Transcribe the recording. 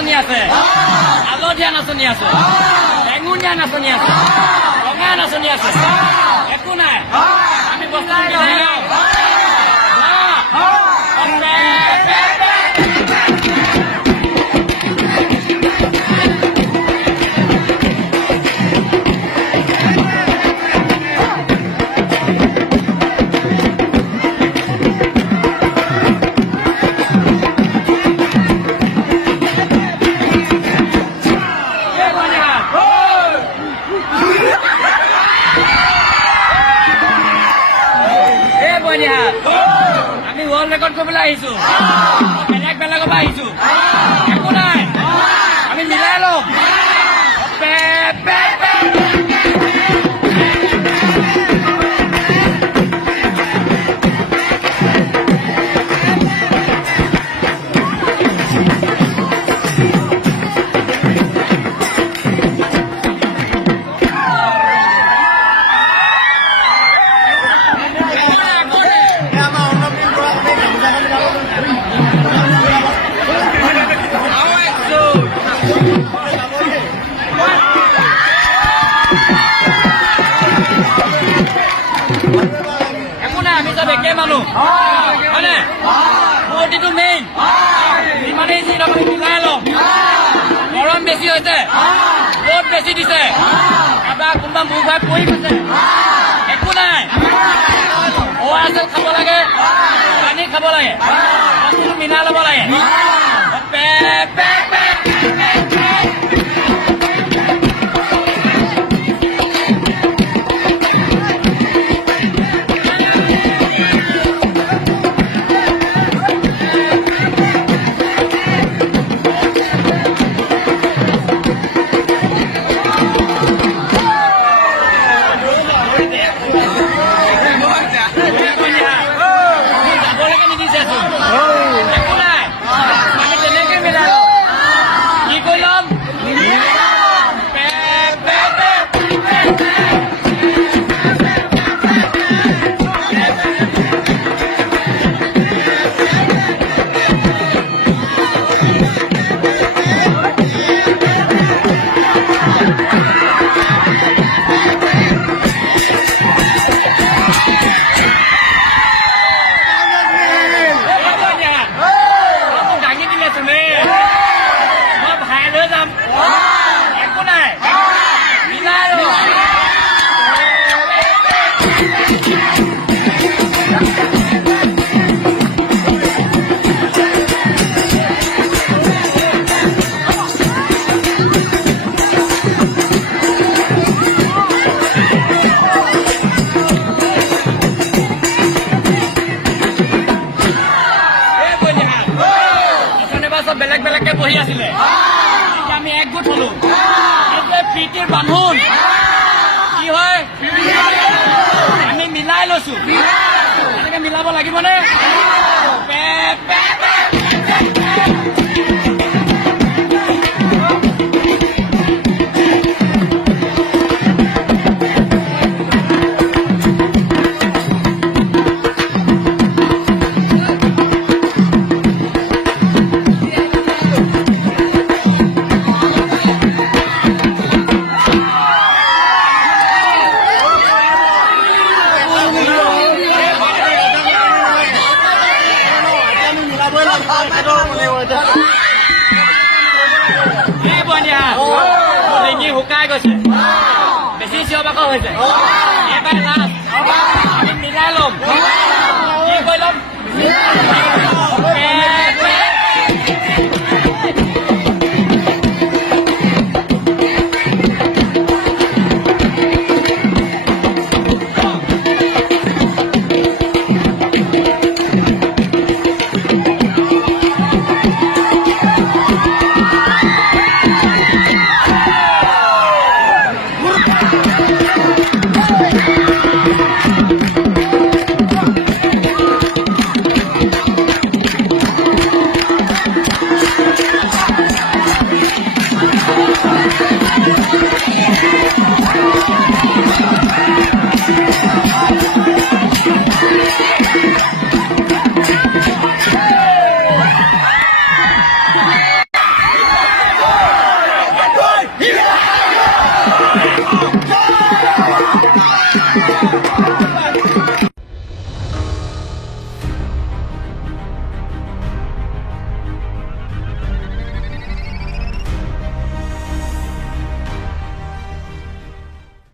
নাচনি আছে, হালধীয়া নাচনি আছে, বেঙুনীয়া নাচনি আছে, ৰঙা নাচনি আছে, একো নাই। আমি বস্তু মিলাই লওঁ। আমি ৱৰ্ল্ড ৰেকৰ্ড কৰিবলৈ আহিছো, বেলেগৰ পৰা আহিছো, একো নাই। আমি মিলাই লওঁ। আমি চব একে মানুহ হয়নে? ফূৰ্তিটো মেইন। যিমানেই যি নকৰি মিলাই লওঁ। গৰম বেছি হৈছে, ৰ'দ বেছি দিছে, কাৰোবাৰ কোনোবা মুখ ভাই পৰি গৈছে, একো নাই। ORS খাব লাগে, পানী খাব লাগে, বস্তুটো মিলাই ল'ব লাগে। বেলেগকে বহি আছিলে, আমি একগোট হলো। প্ৰীতিৰ বান্ধোন কি হয়, আমি মিলাই লৈছো। এনেকে মিলাব লাগিবনে? শুকাই গৈছে, বেছি চিঞৰ বাখৰ হৈছে।